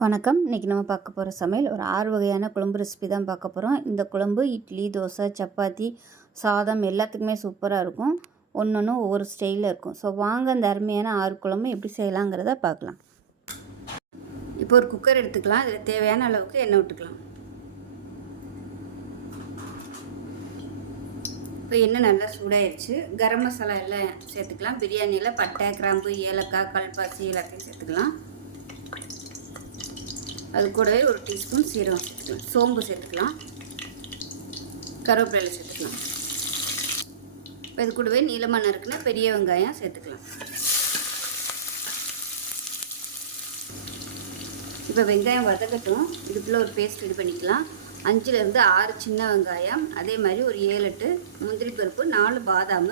வணக்கம். இன்றைக்கி நம்ம பார்க்க போகிற சமையல் ஒரு ஆறு வகையான குழம்பு ரெசிபி தான் பார்க்க போகிறோம் இந்த குழம்பு இட்லி தோசை சப்பாத்தி சாதம் எல்லாத்துக்குமே சூப்பராக இருக்கும். ஒன்று ஒன்று ஒவ்வொரு ஸ்டைலில் இருக்கும். ஸோ வாங்க அந்த அருமையான ஆறு குழம்பு எப்படி செய்யலாங்கிறத பார்க்கலாம். இப்போ ஒரு குக்கர் எடுத்துக்கலாம். அதில் தேவையான அளவுக்கு எண்ணெய் விட்டுக்கலாம். இப்போ எண்ணெய் நல்லா சூடாயிருச்சு. கரம் மசாலா எல்லாம் சேர்த்துக்கலாம். பிரியாணியில் பட்டை கிராம்பு ஏலக்காய் கல்பாசி எல்லாத்தையும் சேர்த்துக்கலாம். அது கூடவே ஒரு டீஸ்பூன் சீரகம் சேர்த்துக்கலாம். சோம்பு சேர்த்துக்கலாம். கருவேப்பிலை சேர்த்துக்கலாம். இப்போ இது கூடவே நீளமான இருக்குன்னா பெரிய வெங்காயம் சேர்த்துக்கலாம். இப்போ வெங்காயம் வதக்கட்டும். இதுக்குள்ளே ஒரு பேஸ்ட் ரெடி பண்ணிக்கலாம். அஞ்சுலேருந்து ஆறு சின்ன வெங்காயம். அதே மாதிரி ஒரு ஏழு எட்டு முந்திரி பருப்பு நாலு பாதாம்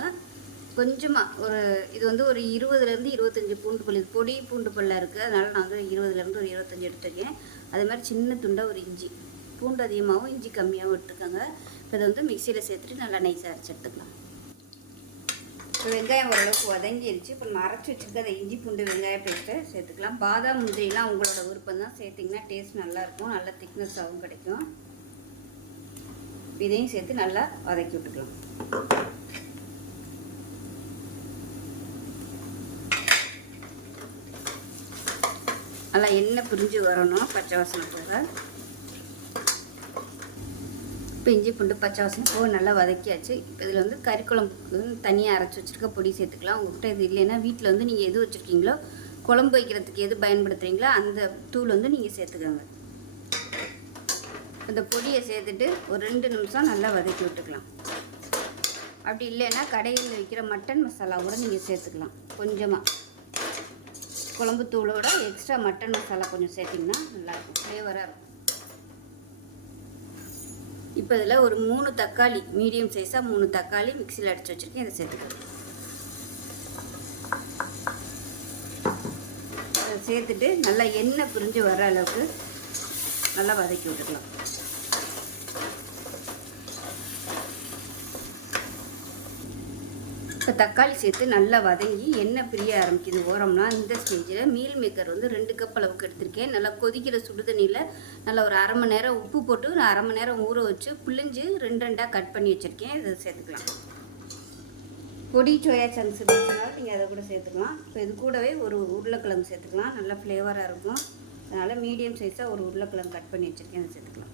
கொஞ்சமாக ஒரு இது வந்து ஒரு இருபதுலேருந்து இருபத்தஞ்சி பூண்டு பல். இது பொடி பூண்டு பல்லாக இருக்குது அதனால் நான் வந்து இருபதுலேருந்து ஒரு இருபத்தஞ்சி எடுத்துருக்கேன். அதே மாதிரி சின்ன துண்டாக ஒரு இஞ்சி. பூண்டு அதிகமாகவும் இஞ்சி கம்மியாகவும் எடுத்துக்கோங்க. இப்போ இதை வந்து மிக்சியில் சேர்த்துட்டு நல்லா நைஸாக அரைச்சி எடுத்துக்கலாம். இப்போ வெங்காயம் ஓரளவுக்கு வதங்கிடுச்சு இப்போ நம்ம அரைச்சி வச்சுருக்க அந்த இஞ்சி பூண்டு வெங்காய பேஸ்ட்டை சேர்த்துக்கலாம். பாதாம் முந்திரிலாம் உங்களோட விருப்பம் தான். சேர்த்திங்கன்னா டேஸ்ட் நல்லாயிருக்கும் நல்லா திக்னஸாகவும் கிடைக்கும். இதையும் சேர்த்து நல்லா வதக்கி விட்டுக்கலாம். நல்லா எண்ணெய் பிரிஞ்சு வரணும் பச்சை வாசனை போக. இப்போ இஞ்சி பூண்டு பச்சை வாசனை போக நல்லா வதக்கியாச்சு. இப்போ இதில் வந்து கறிக்குழம்புக்கு தனியாக அரைச்சி வச்சுருக்க பொடி சேர்த்துக்கலாம். உங்கள்கிட்ட இது இல்லைன்னா வீட்டில் வந்து நீங்கள் எது வச்சுருக்கீங்களோ குழம்பு வைக்கிறதுக்கு எது பயன்படுத்துகிறீங்களோ அந்த தூள் வந்து நீங்கள் சேர்த்துக்கோங்க. இந்த பொடியை சேர்த்துட்டு ஒரு ரெண்டு நிமிஷம் நல்லா வதக்கி விட்டுக்கலாம். அப்படி இல்லைன்னா கடையில் விற்கிற மட்டன் மசாலா கூட நீங்கள் சேர்த்துக்கலாம். கொஞ்சமாக குழம்பு தூளோட எக்ஸ்ட்ரா மட்டன் மசாலா கொஞ்சம் சேர்த்திங்கன்னா நல்லாயிருக்கும். ஃப்ளேவராக இருக்கும். இப்போ இதில் ஒரு மூணு தக்காளி மீடியம் சைஸாக மூணு தக்காளி மிக்சியில் அடித்து வச்சுருக்கேன் இதை சேர்த்துக்கலாம். அதை சேர்த்துட்டு நல்லா எண்ணெய் பிரிஞ்சு வர அளவுக்கு நல்லா வதக்கி விட்டுக்கலாம். இப்போ தக்காளி சேர்த்து நல்லா வதங்கி எண்ணெய் பிரிய ஆரம்பிக்குது. ஓரம்னா இந்த ஸ்டேஜில் மீல் மேக்கர் வந்து ரெண்டு கப் அளவுக்கு எடுத்திருக்கேன். நல்லா கொதிக்கிற சுடுதண்ணியில் நல்லா ஒரு அரை மணி நேரம் உப்பு போட்டு நான் அரை மணி நேரம் ஊற வச்சு புளிஞ்சு ரெண்டு ரெண்டாக கட் பண்ணி வச்சுருக்கேன். இதை சேர்த்துக்கலாம். பொடி சோயா சங்க்ஸ் இருந்துச்சுனாலும் நீங்கள் அதை கூட சேர்த்துக்கலாம். இப்போ இது கூடவே ஒரு உருளைக்கிழங்கு சேர்த்துக்கலாம். நல்லா ஃப்ளேவராக இருக்கும். அதனால் மீடியம் சைஸாக ஒரு உருளைக்கிழங்கு கட் பண்ணி வச்சுருக்கேன். அதை சேர்த்துக்கலாம்.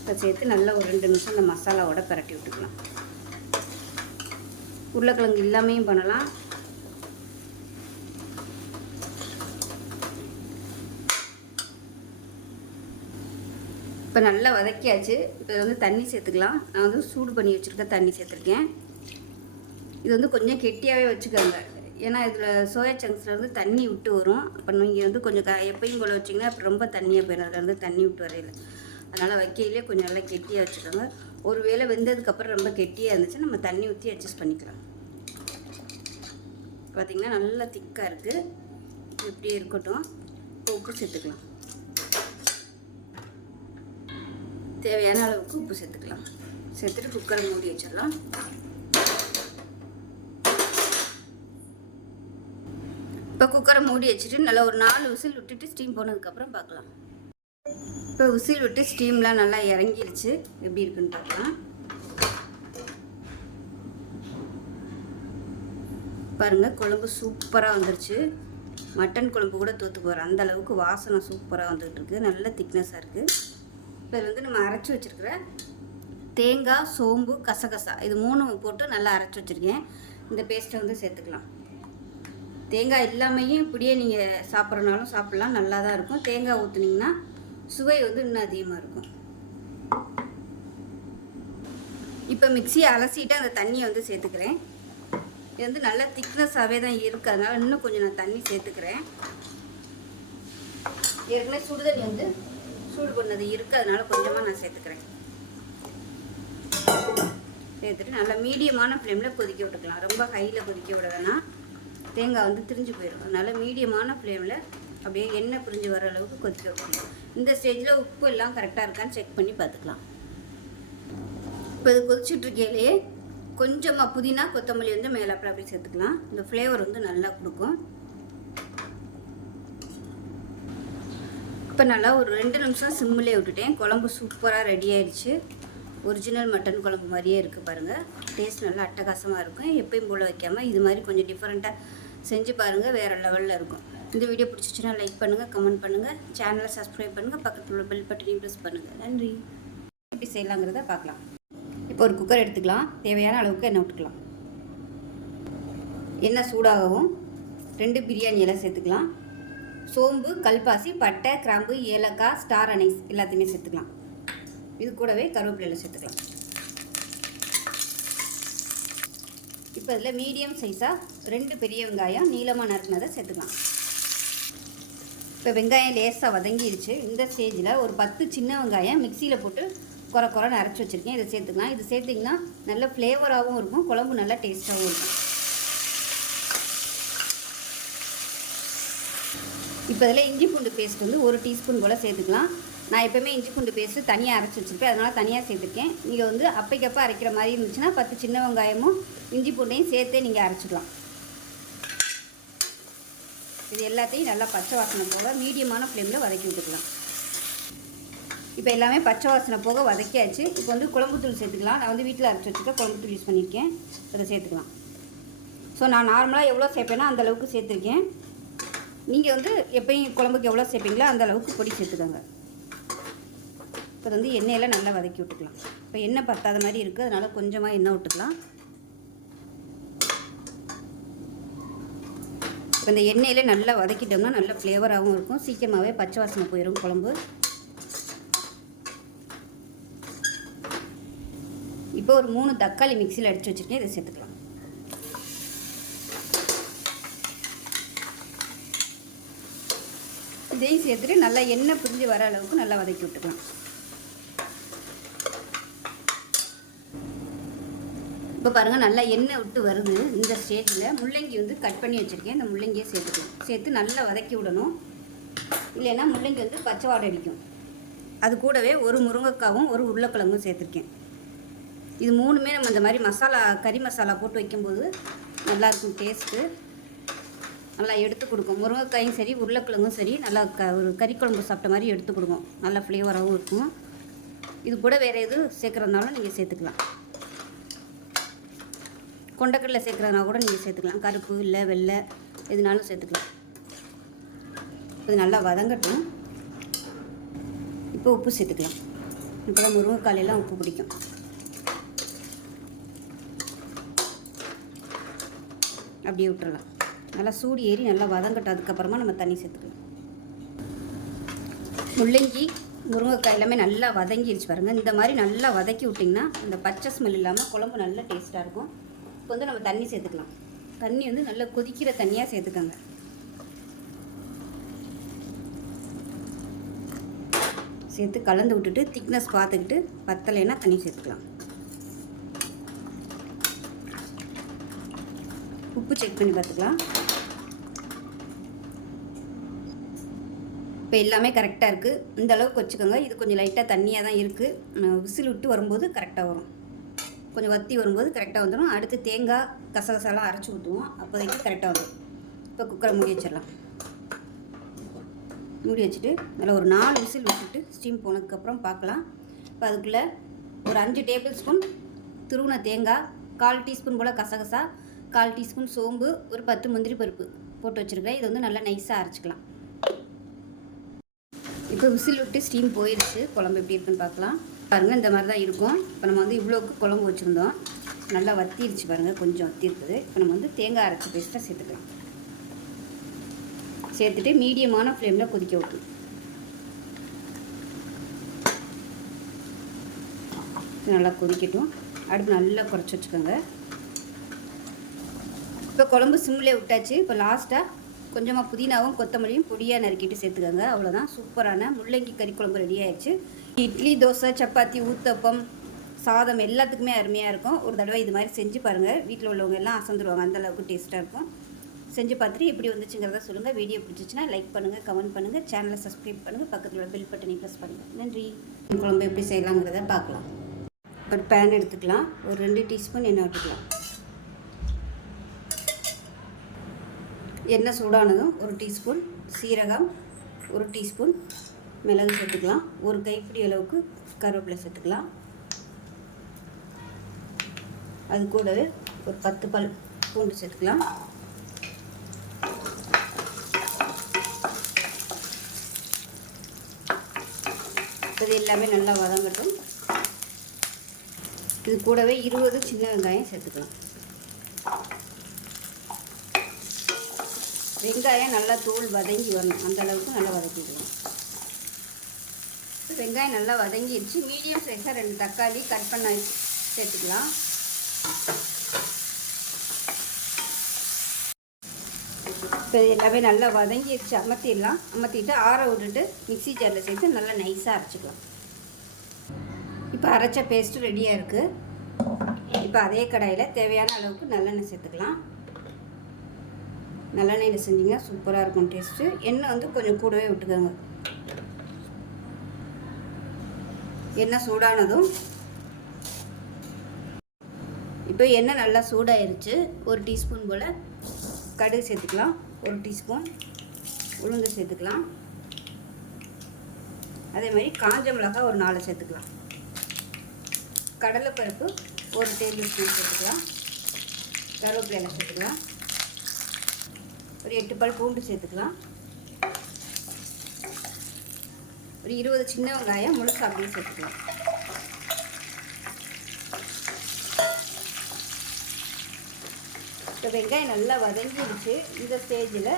இப்போ சேர்த்து நல்லா ஒரு ரெண்டு நிமிஷம் இந்த மசாலாவோட பரட்டி விட்டுக்கலாம். உருளைக்கிழங்கு இல்லாமையும் பண்ணலாம். இப்போ நல்லா வதக்கியாச்சு. இப்போ வந்து தண்ணி சேர்த்துக்கலாம். நான் வந்து சூடு பண்ணி வச்சுருக்க தண்ணி சேர்த்துருக்கேன். இது வந்து கொஞ்சம் கெட்டியாகவே வச்சுக்கோங்க. ஏன்னா இதில் சோயா சங்க்ஸ்லேருந்து தண்ணி விட்டு வரும். அப்போ நீங்கள் வந்து கொஞ்சம் க எப்பயும் போல் வச்சிங்கன்னா அப்புறம் ரொம்ப தண்ணியாக போயிடும் அதுலேருந்து தண்ணி விட்டு வரையில. அதனால் வைக்கையிலே கொஞ்சம் நல்லா கெட்டியாக வச்சுக்கோங்க. ஒரு வேளை வெந்ததுக்கப்புறம் ரொம்ப கெட்டியாக இருந்துச்சு நம்ம தண்ணி ஊற்றி அட்ஜஸ்ட் பண்ணிக்கலாம். பார்த்திங்கன்னா நல்லா திக்காக இருக்குது இப்படி இருக்கட்டும். உப்பு சேர்த்துக்கலாம். தேவையான அளவுக்கு உப்பு சேர்த்துக்கலாம். சேர்த்துட்டு குக்கரை மூடி வச்சிடலாம். இப்போ குக்கரை மூடி வச்சுட்டு நல்லா ஒரு நாலு விசில் விட்டுட்டு ஸ்டீம் போனதுக்கப்புறம் பார்க்கலாம். இப்போ விசில் விட்டு ஸ்டீம்லாம் நல்லா இறங்கிருச்சு. எப்படி இருக்குன்னு பார்க்கலாம். பாருங்கள் குழம்பு சூப்பராக வந்துருச்சு. மட்டன் குழம்பு கூட தோற்று போகிற அந்த அளவுக்கு வாசனை சூப்பராக வந்துகிட்டு இருக்குது நல்ல திக்னஸாக இருக்குது இப்போ வந்து நம்ம அரைச்சி வச்சுருக்கிற தேங்காய் சோம்பு கசகசா இது மூணு போட்டு நல்லா அரைச்சி வச்சுருக்கேன். இந்த பேஸ்ட்டை வந்து சேர்த்துக்கலாம். தேங்காய் இல்லாமையும் இப்படியே நீங்கள் சாப்பிட்றனாலும் சாப்பிட்லாம். நல்லா தான் இருக்கும். தேங்காய் ஊற்றுனீங்கன்னா சுவை வந்து இன்னும் அதிகமாக இருக்கும். இப்போ மிக்சியை அலசிட்டு அந்த தண்ணியை வந்து சேர்த்துக்கிறேன். இது வந்து நல்லா திக்னஸாகவே தான் இருக்குது அதனால் இன்னும் கொஞ்சம் நான் தண்ணி சேர்த்துக்கிறேன். ஏற்கனவே சுடுதண்ணி வந்து சூடு பண்ணது இருக்குது அதனால் கொஞ்சமாக நான் சேர்த்துக்கிறேன். சேர்த்துட்டு நல்லா மீடியமான ஃப்ளேமில் கொதிக்க விட்டுக்கலாம். ரொம்ப ஹையில் கொதிக்க விட வேணாம் தேங்காய் வந்து திரிஞ்சு போயிடும். அதனால் மீடியமான ஃப்ளேமில் அப்படியே எண்ணெய் பிரிஞ்சு வர அளவுக்கு கொதிக்க விடணும். இந்த ஸ்டேஜில் உப்பு எல்லாம் கரெக்டாக இருக்கான்னு செக் பண்ணி பார்த்துக்கலாம். இப்போ இது கொதிச்சுட்ருக்கையிலேயே கொஞ்சமாக புதினா கொத்தமல்லி வந்து மேலே அப்புறம் அப்படி சேர்த்துக்கலாம். இந்த ஃப்ளேவர் வந்து நல்லா கொடுக்கும். இப்போ நல்லா ஒரு ரெண்டு நிமிஷம் சிம்மிலே விட்டுட்டேன். குழம்பு சூப்பராக ரெடி ஆயிடுச்சு. ஒரிஜினல் மட்டன் குழம்பு மாதிரியே இருக்குது பாருங்கள் டேஸ்ட் நல்லா அட்டகாசமாக இருக்கும். எப்பயும் போல் வைக்காமல் இது மாதிரி கொஞ்சம் டிஃப்ரெண்ட்டாக செஞ்சு பாருங்கள் வேறு லெவலில் இருக்கும். இந்த வீடியோ பிடிச்சிச்சுன்னா லைக் பண்ணுங்கள் கமெண்ட் பண்ணுங்கள் சேனலை சப்ஸ்கிரைப் பண்ணுங்கள் பக்கத்தில் உள்ள பெல் பட்டனையும் ப்ரெஸ் பண்ணுங்கள் நன்றி. எப்படி செய்யலாங்கிறத பார்க்கலாம். இப்போ ஒரு குக்கர் எடுத்துக்கலாம். தேவையான அளவுக்கு எண்ணெய் விட்டுக்கலாம் எண்ணெய் சூடாகவும் ரெண்டு பிரியாணி இலை சேர்த்துக்கலாம். சோம்பு கல்பாசி பட்டை கிராம்பு ஏலக்காய் ஸ்டார் அனைஸ் எல்லாத்தையுமே சேர்த்துக்கலாம். இது கூடவே கருவேப்பிலையில் சேர்த்துக்கலாம். இப்போ இதில் மீடியம் சைஸாக ரெண்டு பெரிய வெங்காயம் நீளமாக நறுக்கினதை சேர்த்துக்கலாம். இப்போ வெங்காயம் லேசாக வதங்கிடுச்சு இந்த ஸ்டேஜில் ஒரு பத்து சின்ன வெங்காயம் மிக்சியில் போட்டு குறை குறைன்னு அரைச்சி வச்சுருக்கேன். இதை சேர்த்துக்கலாம். இது சேர்த்திங்கன்னா நல்ல ஃப்ளேவராகவும் இருக்கும். குழம்பு நல்லா டேஸ்ட்டாகவும் இருக்கும். இப்போ இதில் இஞ்சி பூண்டு பேஸ்ட் வந்து ஒரு டீஸ்பூன் போல் சேர்த்துக்கலாம். நான் எப்போயுமே இஞ்சி பூண்டு பேஸ்ட்டு தனியாக அரைச்சி வச்சுருப்பேன். அதனால் தனியாக சேர்த்துருக்கேன். நீங்கள் வந்து அப்பைக்கப்போ அரைக்கிற மாதிரி இருந்துச்சுன்னா பத்து சின்ன வெங்காயமும் இஞ்சி பூண்டையும் சேர்த்தே நீங்கள் அரைச்சிக்கலாம். இது எல்லாத்தையும் நல்லா பச்சை வாசனை போல் மீடியமான ஃப்ளேமில் வதக்கி விட்டுக்கலாம். இப்போ எல்லாமே பச்சை வாசனை போக வதக்கியாச்சு. இப்போ வந்து குழம்புத்தூள் சேர்த்துக்கலாம். நான் வந்து வீட்டில் அரைச்சி வச்சுருக்க குழம்புத்தூள் யூஸ் பண்ணியிருக்கேன். அதை சேர்த்துக்கலாம். ஸோ நான் நார்மலாக எவ்வளோ சேர்ப்பேனோ அந்தளவுக்கு சேர்த்துருக்கேன். நீங்கள் வந்து எப்பயும் குழம்புக்கு எவ்வளோ சேர்ப்பீங்களோ அந்த அளவுக்கு பொடி சேர்த்துக்கோங்க. இப்போ வந்து எண்ணெயில் நல்லா வதக்கி விட்டுக்கலாம். இப்போ எண்ணெய் பத்தாத மாதிரி இருக்குது அதனால் கொஞ்சமாக எண்ணெய் விட்டுக்கலாம். இப்போ இந்த எண்ணெயில் நல்லா வதக்கிட்டோம்னா நல்ல ஃப்ளேவராகவும் இருக்கும். சீக்கிரமாகவே பச்சை வாசனை போயிடும் குழம்பு. இப்போ ஒரு மூணு தக்காளி மிக்சியில் அடித்து வச்சுருக்கேன் இதை சேர்த்துக்கலாம். இதையும் சேர்த்துட்டு நல்லா எண்ணெய் பிரிஞ்சு வர அளவுக்கு நல்லா வதக்கி விட்டுக்கலாம். இப்போ பாருங்கள் நல்லா எண்ணெய் விட்டு வருது இந்த ஸ்டேஜில் முள்ளங்கி வந்து கட் பண்ணி வச்சுருக்கேன் இந்த முள்ளங்கியை சேர்த்துக்கலாம் சேர்த்து நல்லா வதக்கி விடணும். இல்லைன்னா முள்ளங்கி வந்து பச்சை வாடை அடிக்கும். அது கூடவே ஒரு முருங்கைக்காவும் ஒரு உருளைக்கிழங்கும் சேர்த்துருக்கேன். இது மூணுமே நம்ம இந்த மாதிரி மசாலா கறி மசாலா போட்டு வைக்கும்போது நல்லாயிருக்கும் டேஸ்ட்டு நல்லா எடுத்து கொடுக்கும். முருங்கைக்காயும் சரி உருளைக்கிழங்கும் சரி நல்லா க ஒரு கறி குழம்பு சாப்பிட்ட மாதிரி எடுத்து கொடுக்கும். நல்ல ஃப்ளேவராகவும் இருக்கும். இது கூட வேறு எதுவும் சேர்க்குறதுனாலும் நீங்கள் சேர்த்துக்கலாம். கொண்டக்கடலை சேர்க்குறதுனா கூட நீங்கள் சேர்த்துக்கலாம். கருப்பு இல்லை வெள்ளை எதுனாலும் சேர்த்துக்கலாம். இது நல்லா வதங்கட்டும். இப்போ உப்பு சேர்த்துக்கலாம். இப்போ தான் முருங்கைக்காலையெல்லாம் உப்பு பிடிக்கும். அப்படியே விட்டுறலாம். நல்லா சூடு ஏறி நல்லா வதங்கட்டும் அதுக்கப்புறமா நம்ம தண்ணி சேர்த்துக்கலாம். முள்ளங்கி முருங்கைக்காய் எல்லாமே நல்லா வதங்கிடுச்சு பாருங்கள் இந்த மாதிரி நல்லா வதக்கி விட்டிங்கன்னா அந்த பச்சை ஸ்மெல் இல்லாமல் குழம்பு நல்லா டேஸ்ட்டாக இருக்கும். இப்போ வந்து நம்ம தண்ணி சேர்த்துக்கலாம். தண்ணி வந்து நல்லா கொதிக்கிற தண்ணியாக சேர்த்துக்கோங்க. சேர்த்து கலந்து விட்டுட்டு திக்னஸ் பார்த்துக்கிட்டு பத்தலைன்னா தண்ணி சேர்த்துக்கலாம். உப்பு செக் பண்ணி பார்த்துக்கலாம். இப்போ எல்லாமே கரெக்டாக இருக்குது இந்த அளவுக்கு வச்சுக்கோங்க. இது கொஞ்சம் லைட்டாக தண்ணியாக தான் இருக்குது விசில் விட்டு வரும்போது கரெக்டாக வரும். கொஞ்சம் வத்தி வரும்போது கரெக்டாக வந்துடும் அடுத்து தேங்காய் கசகசாலாம் அரைச்சி ஊற்றுவோம் அப்போதைக்கு கரெக்டாக வந்துடும் இப்போ குக்கரை மூடி வச்சிடலாம். மூடி வச்சுட்டு அதில் ஒரு நாலு விசில் விட்டுட்டு ஸ்டீம் போனதுக்கப்புறம் பார்க்கலாம். இப்போ அதுக்குள்ளே ஒரு அஞ்சு டேபிள் ஸ்பூன் துருவின தேங்காய் கால் டீஸ்பூன் போல் கசகசா கால் டீஸ்பூன் சோம்பு ஒரு பத்து முந்திரி பருப்பு போட்டு வச்சுருக்கேன் இதை வந்து நல்லா நைஸாக அரைச்சிக்கலாம். இப்போ விசில் விட்டு ஸ்டீம் போயிடுச்சு குழம்பு எப்படி இருக்குன்னு பார்க்கலாம். பாருங்கள் இந்த மாதிரி தான் இருக்கும். இப்போ நம்ம வந்து இவ்வளோக்கு குழம்பு வச்சுருந்தோம். நல்லா வத்திருச்சு பாருங்கள் கொஞ்சம் வத்தி இருக்குது இப்போ நம்ம வந்து தேங்காய் அரைச்சி பேஸ்ட்டாக சேர்த்துக்கலாம். சேர்த்துட்டு மீடியமான ஃப்ளேமில் கொதிக்க விட்டு. நல்லா கொதிக்கட்டும். அடுப்பு நல்லா குறைச்சி வச்சுக்கோங்க. இப்போ குழம்பு சிம்மில் விட்டாச்சு. இப்போ லாஸ்ட்டாக கொஞ்சமாக புதினாவும் கொத்தமல்லியும் பொடியாக நறுக்கிட்டு சேர்த்துக்கோங்க. அவ்வளோதான் சூப்பரான முள்ளங்கி கறி குழம்பு ரெடி ஆயிடுச்சு. இட்லி தோசை சப்பாத்தி ஊத்தப்பம் சாதம் எல்லாத்துக்குமே அருமையாக இருக்கும். ஒரு தடவை இது மாதிரி செஞ்சு பாருங்கள் வீட்டில் உள்ளவங்க எல்லாம் அசந்துருவாங்க. அந்தளவுக்கு டேஸ்ட்டாக இருக்கும். செஞ்சு பார்த்துட்டு எப்படி வந்துச்சுங்கிறத சொல்லுங்கள் வீடியோ பிடிச்சிச்சின்னா லைக் பண்ணுங்கள் கமெண்ட் பண்ணுங்கள் சேனலை சப்ஸ்கிரைப் பண்ணுங்கள் பக்கத்தில் உள்ள பெல் பட்டனை ப்ரெஸ் பண்ணுங்கள் நன்றி. குழம்பு எப்படி செய்யலாங்கிறத பார்க்கலாம். ஒரு பேன் எடுத்துக்கலாம். ஒரு ரெண்டு டீஸ்பூன் எண்ணெய் விட்டுக்கலாம். எண்ணெய் சூடானதும் ஒரு டீஸ்பூன் சீரகம் ஒரு டீஸ்பூன் மிளகு சேர்த்துக்கலாம். ஒரு கைப்பிடி அளவுக்கு கருவேப்பிலை சேர்த்துக்கலாம். அது கூடவே ஒரு பத்து பல் பூண்டு சேர்த்துக்கலாம். இது எல்லாமே நல்லா வதங்கட்டும். இது கூடவே இருபது சின்ன வெங்காயம் சேர்த்துக்கலாம். வெங்காயம் நல்லா தூள் வதங்கி வரணும். அந்தளவுக்கு நல்லா வதக்கிக்கலாம் வெங்காயம் நல்லா வதங்கிடுச்சு. மீடியம் சைஸாக ரெண்டு தக்காளி கட் பண்ண சேர்த்துக்கலாம். இப்போ எல்லாமே நல்லா வதங்கிடுச்சு. அமர்த்திடலாம். அமர்த்திட்டு ஆற விட்டுட்டு மிக்ஸி ஜாரில் சேர்த்து நல்லா நைஸாக அரைச்சிக்கலாம். இப்போ அரைச்ச பேஸ்ட்டு ரெடியாக இருக்குது இப்போ அதே கடாயில் தேவையான அளவுக்கு நல்லெண்ணெய் சேர்த்துக்கலாம். நல்லெண்ணெயில் செஞ்சிங்கன்னா சூப்பராக இருக்கும் டேஸ்ட்டு எண்ணெய் வந்து கொஞ்சம் கூடவே விட்டுக்கோங்க. எண்ணெய் சூடானதும் இப்போ எண்ணெய் நல்லா சூடாயிருச்சு. ஒரு டீஸ்பூன் போல் கடுகு சேர்த்துக்கலாம். ஒரு டீஸ்பூன் உளுந்து சேர்த்துக்கலாம். அதே மாதிரி காஞ்ச மிளகாய் ஒரு நாலு சேர்த்துக்கலாம். கடலைப்பருப்பு ஒரு டேபிள் ஸ்பூன் சேர்த்துக்கலாம். கருவேப்பிலை சேர்த்துக்கலாம். ஒரு எட்டு பால் பூண்டு சேர்த்துக்கலாம். ஒரு இருபது சின்ன வெங்காயம் முழுசு அப்படியே சேர்த்துக்கலாம். இப்போ வெங்காயம் நல்லா வதங்கிடுச்சு. இந்த ஸ்டேஜில்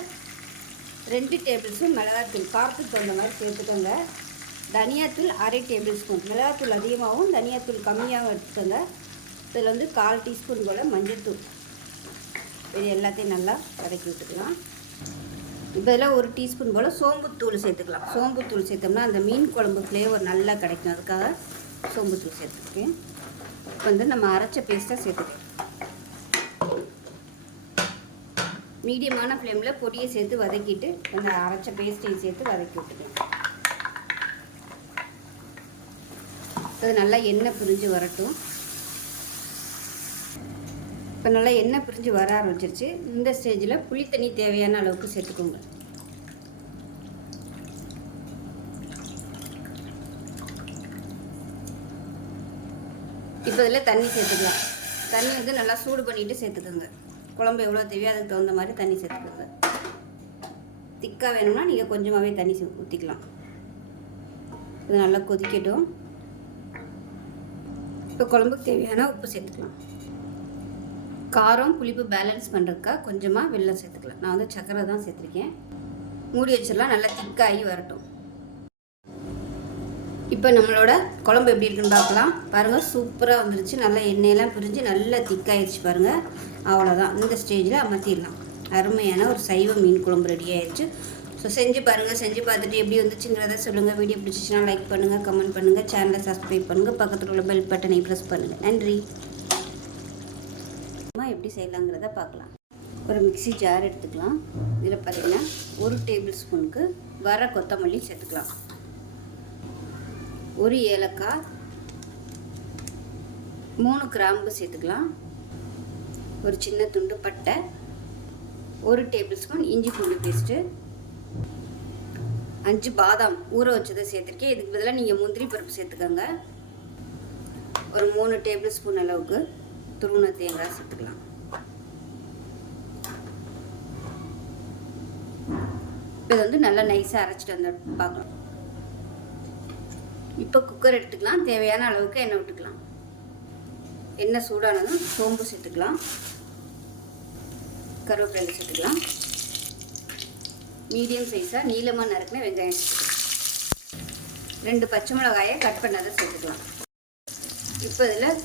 ரெண்டு டேபிள் ஸ்பூன் மிளகாத்தூள் காரத்துக்கு தகுந்த மாதிரி சேர்த்துக்கோங்க. தனியாத்தூள் அரை டேபிள் ஸ்பூன். மிளகாத்தூள் அதிகமாகவும் தனியாத்தூள் கம்மியாகவும் எடுத்துக்கோங்க. இதில் வந்து கால் டீஸ்பூன் போல் மஞ்சள்தூள் இது எல்லாத்தையும் நல்லா வதக்கி விட்டுக்கலாம். இப்போ இதில் ஒரு டீஸ்பூன் போல் சோம்புத்தூள் சேர்த்துக்கலாம். சோம்புத்தூள் சேர்த்தோம்னா அந்த மீன் குழம்பு ஃப்ளேவர் நல்லா கிடைக்கும். அதுக்காக சோம்புத்தூள் சேர்த்துருக்கேன். இப்போ வந்து நம்ம அரைச்ச பேஸ்ட்டாக சேர்த்துக்கலாம். மீடியமான ஃப்ளேமில் பொடியை சேர்த்து வதக்கிட்டு அந்த அரைச்ச பேஸ்ட்டையும் சேர்த்து வதக்கி விட்டுக்கலாம். அது நல்லா எண்ணெய் பிரிஞ்சு வரட்டும். இப்போ நல்லா எண்ணெய் பிரிஞ்சு வர ஆரம்பிச்சிருச்சு. இந்த ஸ்டேஜில் புளி தண்ணி தேவையான அளவுக்கு சேர்த்துக்கோங்க. இப்போ இதில் தண்ணி சேர்த்துக்கலாம். தண்ணி வந்து நல்லா சூடு பண்ணிவிட்டு சேர்த்துக்கோங்க. குழம்பு எவ்வளோ தேவையோ அதுக்கு தகுந்த மாதிரி தண்ணி சேர்த்துக்கோங்க. திக்காக வேணும்னா நீங்கள் கொஞ்சமாகவே தண்ணி ஊற்றிக்கலாம் இது நல்லா கொதிக்கட்டும். இப்போ குழம்புக்கு தேவையான உப்பு சேர்த்துக்கலாம். காரம் புளிப்பு பேலன்ஸ் பண்ணுறதுக்காக கொஞ்சமாக வெளில சேர்த்துக்கலாம். நான் வந்து சர்க்கரை தான் சேர்த்துருக்கேன். மூடி வச்சிடலாம். நல்லா திக்காகி வரட்டும். இப்போ நம்மளோட குழம்பு எப்படி இருக்குன்னு பார்க்கலாம். பாருங்கள் சூப்பராக வந்துருச்சு. நல்லா எண்ணெயெல்லாம் பிரிஞ்சு நல்லா திக்காயிடுச்சு பாருங்கள் அவ்வளோதான் இந்த ஸ்டேஜில் அமர்த்திடலாம். அருமையான ஒரு சைவ மீன் குழம்பு ரெடி ஆயிடுச்சு ஸோ செஞ்சு பாருங்கள் செஞ்சு பார்த்துட்டு எப்படி வந்துச்சுங்கிறத சொல்லுங்கள் வீடியோ பிடிச்சிச்சுன்னா லைக் பண்ணுங்கள் கமெண்ட் பண்ணுங்கள் சேனலை சப்ஸ்கிரைப் பண்ணுங்கள் பக்கத்தில் உள்ள பெல் பட்டனை ப்ரெஸ் பண்ணுங்கள் நன்றி. எப்படி செய்யலாங்கிறத பார்க்கலாம். ஒரு மிக்ஸி ஜார் எடுத்துக்கலாம். இதில் பார்த்தீங்கன்னா ஒரு டேபிள் ஸ்பூனுக்கு வர கொத்தமல்லி சேர்த்துக்கலாம். ஒரு ஏலக்காய் மூணு கிராம்பு சேர்த்துக்கலாம். ஒரு சின்ன துண்டு பட்டை ஒரு டேபிள் ஸ்பூன் இஞ்சி பூண்டு பேஸ்ட்டு அஞ்சு பாதாம் ஊற வச்சதை சேர்த்துருக்கேன். இதுக்கு பதிலாக நீங்கள் முந்திரி பருப்பு சேர்த்துக்கோங்க. ஒரு மூணு டேபிள் ஸ்பூன் அளவுக்கு துருவன தேங்காய் சேர்த்துக்கலாம் இப்போ இது வந்து நல்லா நைஸாக அரைச்சிட்டு வந்து பார்க்கலாம். இப்போ குக்கர் எடுத்துக்கலாம். தேவையான அளவுக்கு எண்ணெய் விட்டுக்கலாம். எண்ணெய் சூடானதும் சோம்பு சேர்த்துக்கலாம். கருவேப்பிலை சேர்த்துக்கலாம். மீடியம் சைஸாக நீளமாக நறுக்கின வெங்காயம் ரெண்டு பச்சை மிளகாயை கட் பண்ணதை சேர்த்துக்கலாம். இப்போ இதில்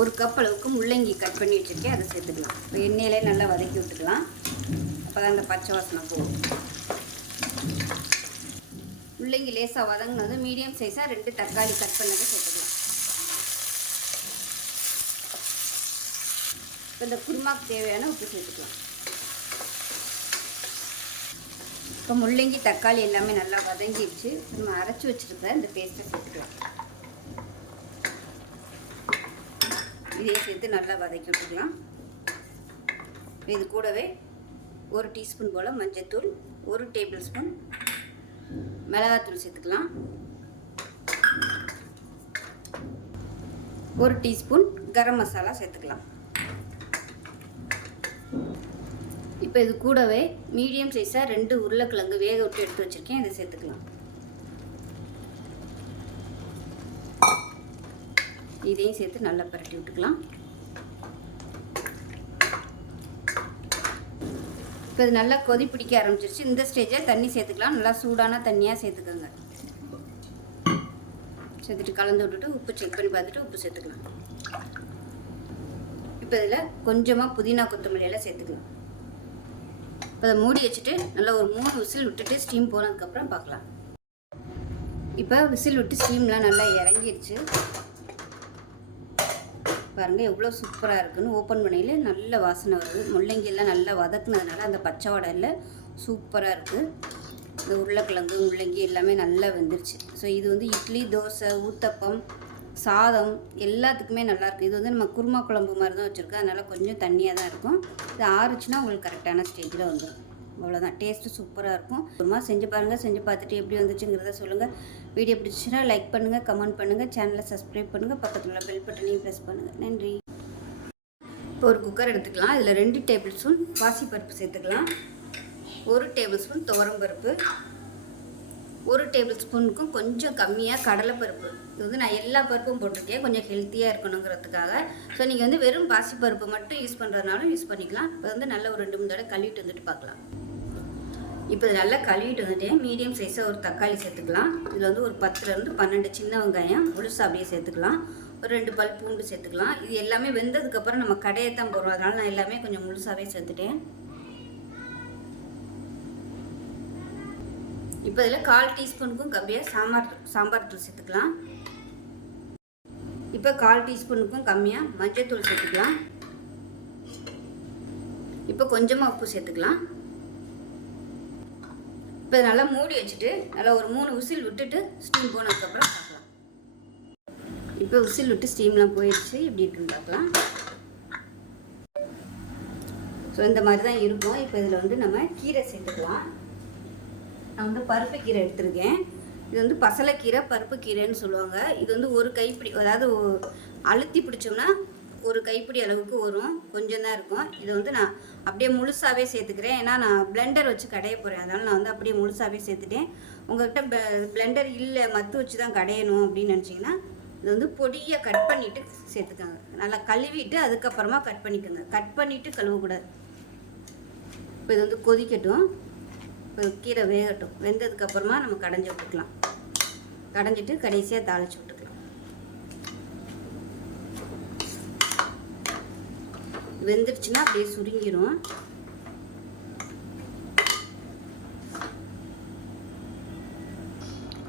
ஒரு கப் அளவுக்கு முள்ளங்கி கட் பண்ணி வச்சுருக்கேன் அதை சேர்த்துக்கலாம். இப்போ எண்ணெயிலே நல்லா வதக்கி விட்டுக்கலாம். அப்போ தான் அந்த பச்சை வாசனை போகும். முள்ளங்கி லேசாக வதங்கினது மீடியம் சைஸாக ரெண்டு தக்காளி கட் பண்ணதை சேர்த்துக்கலாம். இப்போ இந்த குருமாக்கு தேவையான உப்பு சேர்த்துக்கலாம். இப்போ முள்ளங்கி தக்காளி எல்லாமே நல்லா வதங்கிடுச்சு. நம்ம அரைச்சி வச்சுருக்க இந்த பேஸ்ட்டை சேர்த்துக்கலாம். இதையும் சேர்த்து நல்லா வதக்கி விட்டுக்கலாம். இது கூடவே ஒரு டீஸ்பூன் போல் மஞ்சள்தூள் ஒரு டேபிள் ஸ்பூன் மிளகாத்தூள் சேர்த்துக்கலாம். ஒரு டீஸ்பூன் கரம் மசாலா சேர்த்துக்கலாம். இப்போ இது கூடவே மீடியம் சைஸாக ரெண்டு உருளைக்கிழங்கு வேக விட்டு எடுத்து வச்சுருக்கேன் இதை சேர்த்துக்கலாம். இதையும் சேர்த்து நல்லா பரட்டி விட்டுக்கலாம். இப்போ இது நல்லா கொதி பிடிக்க ஆரம்பிச்சிருச்சு. இந்த ஸ்டேஜில் தண்ணி சேர்த்துக்கலாம். நல்லா சூடான தண்ணியாக சேர்த்துக்கோங்க. சேர்த்துட்டு கலந்து விட்டுட்டு உப்பு செக் பண்ணி பார்த்துட்டு உப்பு சேர்த்துக்கலாம். இப்போ இதில் கொஞ்சமாக புதினா கொத்தமல்லி எல்லாம் சேர்த்துக்கலாம். இப்போ அதை மூடி வச்சுட்டு நல்லா ஒரு மூணு விசில் விட்டுட்டு ஸ்டீம் போனதுக்கப்புறம் பார்க்கலாம். இப்போ விசில் விட்டு ஸ்டீம்லாம் நல்லா இறங்கிடுச்சு. பாருங்கள் எவ்வளோ சூப்பராக இருக்குன்னு ஓப்பன் பண்ணையில் நல்ல வாசனை வருது. முள்ளங்கியெல்லாம் நல்லா வதக்குனதுனால அந்த பச்சை வடை இல்லை. சூப்பராக இருக்குது இந்த உருளைக்கிழங்கு முள்ளங்கி எல்லாமே நல்லா வெந்துருச்சு. ஸோ இது வந்து இட்லி தோசை ஊத்தப்பம் சாதம் எல்லாத்துக்குமே நல்லாயிருக்கு இது வந்து நம்ம குருமா குழம்பு மாதிரி தான் வச்சுருக்கோம். அதனால் கொஞ்சம் தண்ணியாக தான் இருக்கும். இது ஆறுச்சுன்னா உங்களுக்கு கரெக்டான ஸ்டேஜில் வந்துடும் அவ்வளோதான் டேஸ்ட்டு சூப்பராக இருக்கும். சும்மா செஞ்சு பாருங்கள் செஞ்சு பார்த்துட்டு எப்படி வந்துச்சுங்கிறத சொல்லுங்கள் வீடியோ பிடிச்சிச்சுன்னா லைக் பண்ணுங்கள் கமெண்ட் பண்ணுங்கள் சேனலை சப்ஸ்கிரைப் பண்ணுங்கள் பக்கத்தில் உள்ள பெல் பட்டனையும் ப்ரெஸ் பண்ணுங்கள் நன்றி. இப்போ ஒரு குக்கர் எடுத்துக்கலாம். இதில் ரெண்டு டேபிள் ஸ்பூன் பாசிப்பருப்பு சேர்த்துக்கலாம். ஒரு டேபிள் ஸ்பூன் துவரம்பருப்பு ஒரு டேபிள் ஸ்பூனுக்கும் கொஞ்சம் கம்மியாக கடலைப்பருப்பு. இது வந்து நான் எல்லா பருப்பும் போட்டிருக்கேன். கொஞ்சம் ஹெல்த்தியாக இருக்கணுங்கிறதுக்காக. ஸோ நீங்கள் வந்து வெறும் பாசிப்பருப்பு மட்டும் யூஸ் பண்ணுறதுனாலும் யூஸ் பண்ணிக்கலாம். இப்போ வந்து நல்ல ஒரு ரெண்டு மூணு தடவை கழுவிட்டு வந்துட்டு பார்க்கலாம். இப்போ இது நல்லா கழுவிட்டு வந்துட்டேன் மீடியம் சைஸாக ஒரு தக்காளி சேர்த்துக்கலாம். இதில் வந்து ஒரு பத்துலேருந்து பன்னெண்டு சின்ன வெங்காயம் முழுசாக அப்படியே சேர்த்துக்கலாம். ஒரு ரெண்டு பல் பூண்டு சேர்த்துக்கலாம். இது எல்லாமே வெந்ததுக்கப்புறம் நம்ம கடையை தான் போடுறோம். அதனால் நான் எல்லாமே கொஞ்சம் முழுசாகவே சேர்த்துட்டேன். இப்போ இதில் கால் டீஸ்பூனுக்கும் கம்மியாக சாம்பார் சாம்பார் தூள் சேர்த்துக்கலாம். இப்போ கால் டீஸ்பூனுக்கும் கம்மியாக மஞ்சள் தூள் சேர்த்துக்கலாம். இப்போ கொஞ்சமாக உப்பு சேர்த்துக்கலாம். இப்போ நல்லா மூடி வச்சுட்டு நல்லா ஒரு மூணு விசில் விட்டுட்டு ஸ்டீம் போனதுக்கப்புறம் பார்க்கலாம். இப்போ விசில் விட்டு ஸ்டீம்லாம் போயிடுச்சு. எப்படி இருக்குன்னு பார்க்கலாம். ஸோ இந்த மாதிரி தான் இருக்கும். இப்போ இதில் வந்து நம்ம கீரை சேர்த்துக்கலாம். நான் வந்து பருப்பு கீரை எடுத்திருக்கேன். இது வந்து பசலைக்கீரை பருப்பு கீரைன்னு சொல்லுவாங்க. இது வந்து ஒரு கைப்பிடி அதாவது அழுத்தி பிடிச்சோம்னா ஒரு கைப்பிடி அளவுக்கு வரும். கொஞ்சம் தான் இருக்கும். இது வந்து நான் அப்படியே முழுசாகவே சேர்த்துக்கிறேன். ஏன்னா நான் பிளெண்டர் வச்சு கடைய போகிறேன் அதனால் நான் வந்து அப்படியே முழுசாகவே சேர்த்துட்டேன். உங்கள்கிட்ட பிளெண்டர் இல்லை மத்து வச்சு தான் கடையணும் அப்படின்னு நினச்சிங்கன்னா இது வந்து பொடியை கட் பண்ணிவிட்டு சேர்த்துக்கோங்க. நல்லா கழுவிட்டு அதுக்கப்புறமா கட் பண்ணிக்கோங்க. கட் பண்ணிவிட்டு கழுவக்கூடாது. இப்போ இது வந்து கொதிக்கட்டும். இப்போ கீரை வேகட்டும். வெந்ததுக்கப்புறமா நம்ம கடைஞ்சி விட்டுக்கலாம். கடைஞ்சிட்டு கடைசியாக தாளிச்சு விட்டுக்கலாம் வெந்துருச்சுன்னா அப்படியே சுருங்கிடும்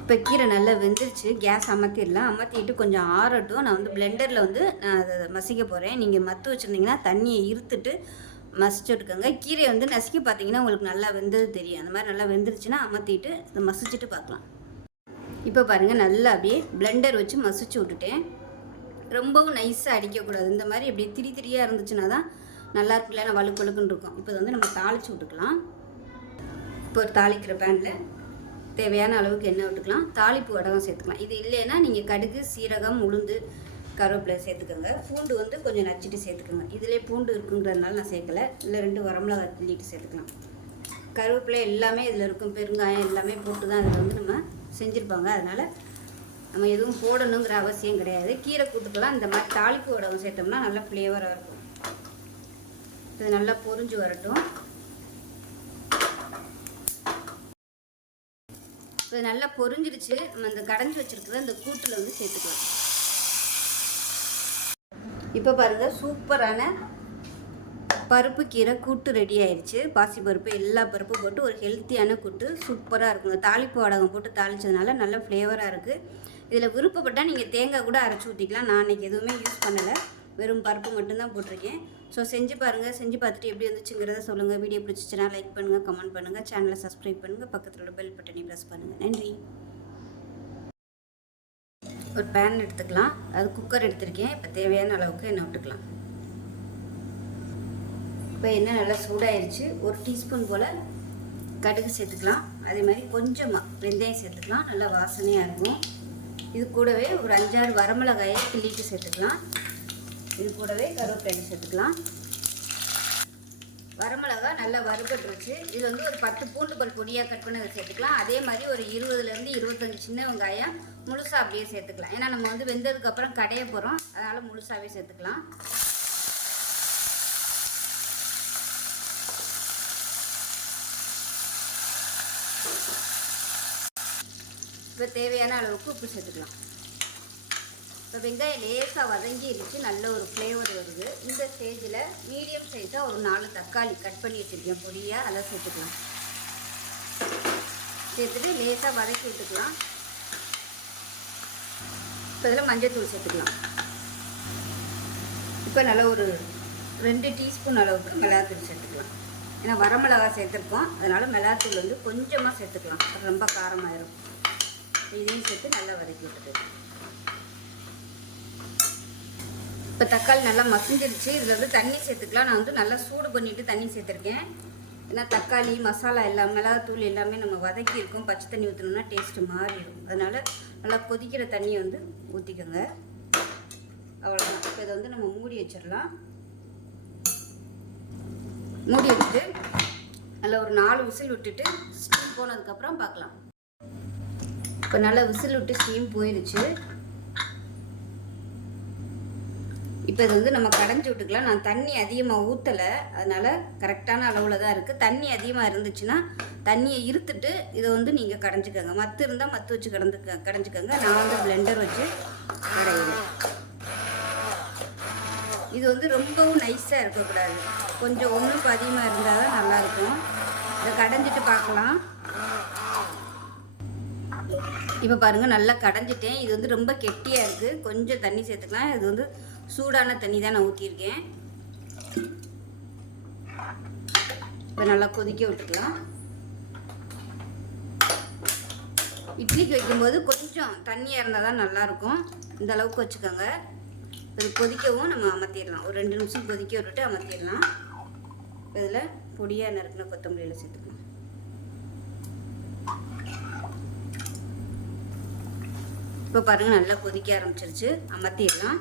இப்போ கீரை நல்லா வெந்துருச்சு. கேஸ் அமர்த்திடலாம் அமர்த்திட்டு கொஞ்சம் ஆறட்டும். நான் வந்து பிளெண்டரில் வந்து நான் அதை மசிக்க போகிறேன் நீங்கள் மத்து வச்சுருந்தீங்கன்னா தண்ணியை இருத்துட்டு மசிச்சு விட்டுக்கோங்க கீரையை வந்து நசுக்கி பார்த்தீங்கன்னா உங்களுக்கு நல்லா வெந்தது தெரியும். அந்த மாதிரி நல்லா வெந்துருச்சுன்னா அமர்த்திட்டு அதை மசிச்சுட்டு பார்க்கலாம். இப்போ பாருங்கள் நல்லா அப்படியே பிளெண்டர் வச்சு மசிச்சு விட்டுட்டேன். ரொம்பவும் நைஸாக அடிக்கக்கூடாது. இந்த மாதிரி இப்படி திரி திரியாக இருந்துச்சுன்னா தான் நல்லா இருக்கும். இல்லைன்னா வழுக்கு வழுக்குன்னு இருக்கும். இப்போ வந்து நம்ம தாளித்து விட்டுக்கலாம். இப்போ ஒரு தாளிக்கிற பேனில் தேவையான அளவுக்கு எண்ணெய் விட்டுக்கலாம். தாளிப்பு வடகம் சேர்த்துக்கலாம். இது இல்லைன்னா நீங்கள் கடுகு சீரகம் உளுந்து கருவேப்பிலை சேர்த்துக்கோங்க. பூண்டு வந்து கொஞ்சம் நச்சுட்டு சேர்த்துக்கோங்க. இதிலே பூண்டு இருக்குங்கிறதுனால நான் சேர்க்கலை. இல்லை ரெண்டு வரமிளகா தள்ளிட்டு சேர்த்துக்கலாம். கருவேப்பிலை எல்லாமே இதில் இருக்கும். பெருங்காயம் எல்லாமே போட்டு தான் இதில் வந்து நம்ம செஞ்சுருப்பாங்க. அதனால் நம்ம எதுவும் போடணுங்கிற அவசியம் கிடையாது. கீரை கூட்டுக்கெல்லாம் இந்த மாதிரி தாளிப்பு வடகம் சேர்த்தோம்னா நல்லா ஃப்ளேவராக இருக்கும். இது நல்லா பொரிஞ்சு வரட்டும். இது நல்லா பொறிஞ்சிருச்சு நம்ம இந்த கடைஞ்சி வச்சுருக்கிறத இந்த கூட்டில் வந்து சேர்த்துக்கலாம். இப்போ பாருங்கள் சூப்பரான பருப்பு கீரை கூட்டு ரெடி ஆயிடுச்சு பாசி பருப்பு எல்லா பருப்பும் போட்டு ஒரு ஹெல்த்தியான கூட்டு சூப்பராக இருக்கும். தாளிப்பு வடகம் போட்டு தாளித்ததுனால நல்ல ஃப்ளேவராக இருக்குது இதில் விருப்பப்பட்டால் நீங்கள் தேங்காய் கூட அரைச்சி ஊற்றிக்கலாம். நான் அன்றைக்கி எதுவுமே யூஸ் பண்ணலை. வெறும் பருப்பு மட்டும்தான் போட்டிருக்கேன். ஸோ செஞ்சு பாருங்கள் செஞ்சு பார்த்துட்டு எப்படி வந்துச்சுங்கிறத சொல்லுங்கள் வீடியோ பிடிச்சிச்சுன்னா லைக் பண்ணுங்கள் கமெண்ட் பண்ணுங்கள் சேனலை சப்ஸ்கிரைப் பண்ணுங்கள் பக்கத்தில் உள்ள பெல் பட்டனை ப்ரெஸ் பண்ணுங்கள் நன்றி. ஒரு பேன் எடுத்துக்கலாம். அது குக்கர் எடுத்திருக்கேன். இப்போ தேவையான அளவுக்கு எண்ணெய் விட்டுக்கலாம். இப்போ எண்ணெய் நல்லா சூடாயிருச்சு. ஒரு டீஸ்பூன் போல் கடுகு சேர்த்துக்கலாம். அதே மாதிரி கொஞ்சமாக வெந்தயம் சேர்த்துக்கலாம். நல்லா வாசனையாக இருக்கும். இது கூடவே ஒரு அஞ்சாறு வரமிளகாயை கிள்ளிட்டு சேர்த்துக்கலாம். இது கூடவே கருவேப்பிலை சேர்த்துக்கலாம். வரமிளகா நல்லா வறுபட்டுருச்சு. இது வந்து ஒரு பத்து பூண்டு பல் பொடியாக கட் பண்ணி அதை சேர்த்துக்கலாம். அதே மாதிரி ஒரு இருபதுலேருந்து இருபத்தஞ்சி சின்ன வெங்காயம் முழுசாக அப்படியே சேர்த்துக்கலாம். ஏன்னா நம்ம வந்து வெந்ததுக்கப்புறம் கடைய போகிறோம் அதனால் முழுசாகவே சேர்த்துக்கலாம். இப்போ தேவையான அளவுக்கு உப்பு சேர்த்துக்கலாம். இப்போ வெங்காயம் லேசாக வதங்கிருச்சு நல்ல ஒரு ஃப்ளேவர் வருது. இந்த ஸ்டேஜில் மீடியம் சைஸாக ஒரு நாலு தக்காளி கட் பண்ணி வச்சுருக்கேன். பொடியாக அதை சேர்த்துக்கலாம். சேர்த்துட்டு லேசாக வதக்கி விட்டுக்கலாம் இப்போ இதில் மஞ்சள்தூள் சேர்த்துக்கலாம். இப்போ நல்லா ஒரு ரெண்டு டீஸ்பூன் அளவுக்கு மிளகாத்தூள் சேர்த்துக்கலாம். ஏன்னா வரமிளகா சேர்த்துருக்கோம். அதனால் மிளகாத்தூள் வந்து கொஞ்சமாக சேர்த்துக்கலாம். ரொம்ப காரமாயிரும் இதையும் சேர்த்து நல்லா வதக்கி விட்டுட்டு. இப்போ தக்காளி நல்லா மசிஞ்சிருச்சு. இதில் வந்து தண்ணி சேர்த்துக்கலாம். நான் வந்து நல்லா சூடு பண்ணிவிட்டு தண்ணி சேர்த்துருக்கேன். ஏன்னா தக்காளி மசாலா எல்லாம் மிளகாத்தூள் எல்லாமே நம்ம வதக்கி இருக்கோம். பச்சை தண்ணி ஊற்றினோம்னா டேஸ்ட்டு மாறிடும். அதனால் நல்லா கொதிக்கிற தண்ணியை வந்து ஊற்றிக்கோங்க அவ்வளோதான் இப்போ இதை வந்து நம்ம மூடி வச்சிடலாம். மூடி வச்சுட்டு நல்லா ஒரு நாலு விசில் விட்டுட்டு ஸ்டீம் போனதுக்கப்புறம் பார்க்கலாம். இப்போ நல்லா விசில் விட்டு ஸ்டீம் போயிடுச்சு இப்போ இது வந்து நம்ம கடைஞ்சி விட்டுக்கலாம். நான் தண்ணி அதிகமாக ஊற்றலை அதனால் கரெக்டான அளவில் தான் இருக்குது தண்ணி அதிகமாக இருந்துச்சுன்னா தண்ணியை இருத்துட்டு இதை வந்து நீங்கள் கடைஞ்சிக்கோங்க மத்து இருந்தால் மத்து வச்சு கடந்து கடைஞ்சிக்கோங்க நான் வந்து பிளெண்டர் வச்சு கடையிறேன் இது வந்து ரொம்பவும் நைஸாக இருக்கக்கூடாது. கொஞ்சம் ஒன்றுக்கு அதிகமாக இருந்தால் தான் நல்லாயிருக்கும் இதை கடைஞ்சிட்டு பார்க்கலாம். இப்போ பாருங்கள் நல்லா கடைஞ்சிட்டேன். இது வந்து ரொம்ப கெட்டியாக இருக்குது கொஞ்சம் தண்ணி சேர்த்துக்கலாம். இது வந்து சூடான தண்ணி தான் நான் ஊற்றியிருக்கேன் இப்போ நல்லா கொதிக்க விட்டுக்கலாம். இட்லிக்கு வைக்கும்போது கொஞ்சம் தண்ணியாக இருந்தால் தான் நல்லாயிருக்கும். இந்த அளவுக்கு வச்சுக்கோங்க. இது கொதிக்கவும் நம்ம அமர்த்திடலாம். ஒரு ரெண்டு நிமிஷம் கொதிக்க விட்டுட்டு அமர்த்திடலாம். இதில் பொடியாக நறுக்கின கொத்தமல்லியில் சேர்த்துக்கலாம். இப்போ பாருங்கள் நல்லா கொதிக்க ஆரம்பிச்சிருச்சு. அமர்த்திடலாம்.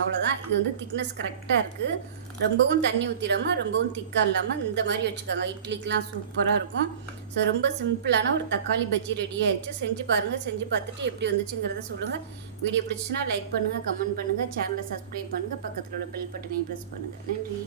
அவ்வளோதான் இது வந்து திக்னஸ் கரெக்டாக இருக்குது ரொம்பவும் தண்ணி ஊற்றிடாமல் ரொம்பவும் திக்காக இல்லாமல் இந்த மாதிரி வச்சுக்கோங்க. இட்லிக்கெலாம் சூப்பராக இருக்கும். ஸோ ரொம்ப சிம்பிளான ஒரு தக்காளி பஜ்ஜி ரெடி ஆயிடுச்சு. செஞ்சு பாருங்கள் செஞ்சு பார்த்துட்டு எப்படி வந்துச்சுங்கிறத சொல்லுங்கள் வீடியோ பிடிச்சுன்னா லைக் பண்ணுங்கள் கமெண்ட் பண்ணுங்கள் சேனலை சப்ஸ்கிரைப் பண்ணுங்கள் பக்கத்தில் உள்ள பெல் பட்டனையும் ப்ரெஸ் பண்ணுங்கள் நன்றி.